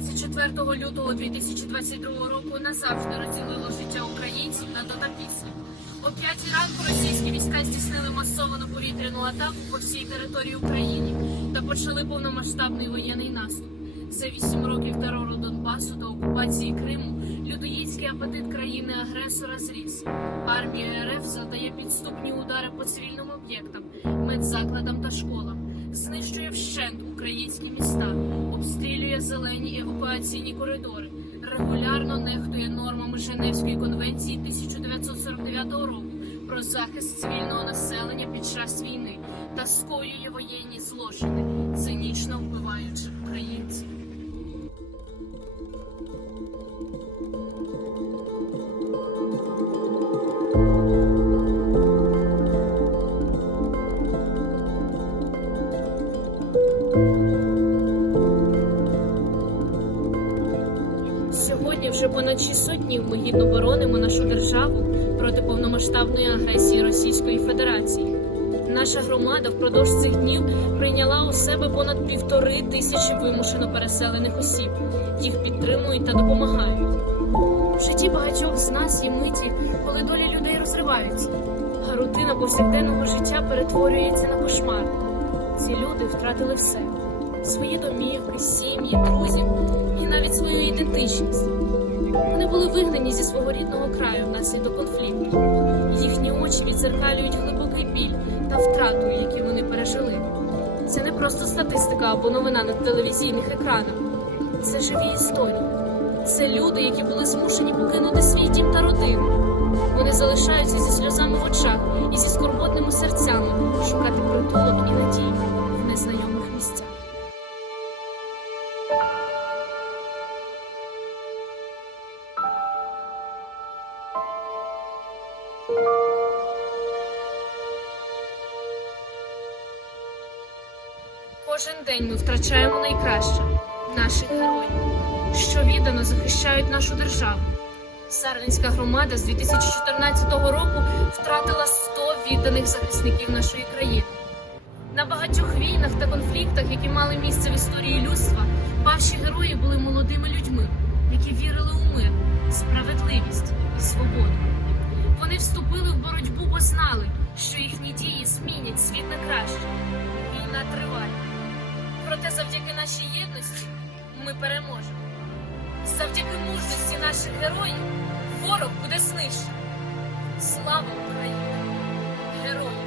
24 лютого 2022 року назавжди розділило життя українців на до. О 5 ранку російські війська здійснили масовану повітряну атаку по всій території України та почали повномасштабний воєнний наступ. За вісім років терору Донбасу та окупації Криму людоїдський апетит країни-агресора зріс. Армія РФ завдає підступні удари по цивільним об'єктам, медзакладам та школам, знищує вщент українські міста, обстрілює зелені евакуаційні коридори, регулярно нехтує нормами Женевської конвенції 1949 року про захист цивільного населення під час війни та скоює воєнні злочини, цинічно вбиваючи українців. Сьогодні вже понад 600 днів ми гідно боронимо нашу державу проти повномасштабної агресії Російської Федерації. Наша громада впродовж цих днів прийняла у себе понад півтори тисячі вимушено переселених осіб. Їх підтримують та допомагають. В житті багатьох з нас є миті, коли долі людей розриваються, а рутина повсякденного життя перетворюється на кошмар. Ці люди втратили все: свої домівки, сім'ї, друзів і навіть свою ідентичність. Вони були вигнані зі свого рідного краю внаслідок конфлікту. Їхні очі відзеркалюють глибокий біль та втрату, які вони пережили. Це не просто статистика або новина на телевізійних екранах. Це живі історії. Це люди, які були змушені покинути свій дім та родину. Вони залишаються зі сльозами в очах Кожен день ми втрачаємо найкраще наших героїв, що віддано захищають нашу державу. Сарненська громада з 2014 року втратила 100 відданих захисників нашої країни. На багатьох війнах та конфліктах, які мали місце в історії людства, павші герої були молодими людьми, які вірили у мир, справедливість і свободу. Вони вступили в боротьбу, бо знали, що їхні дії змінять світ на краще. Війна триває. Нашій єдності ми переможемо. Завдяки мужності наших героїв ворог буде знищений. Слава Україні! Героям!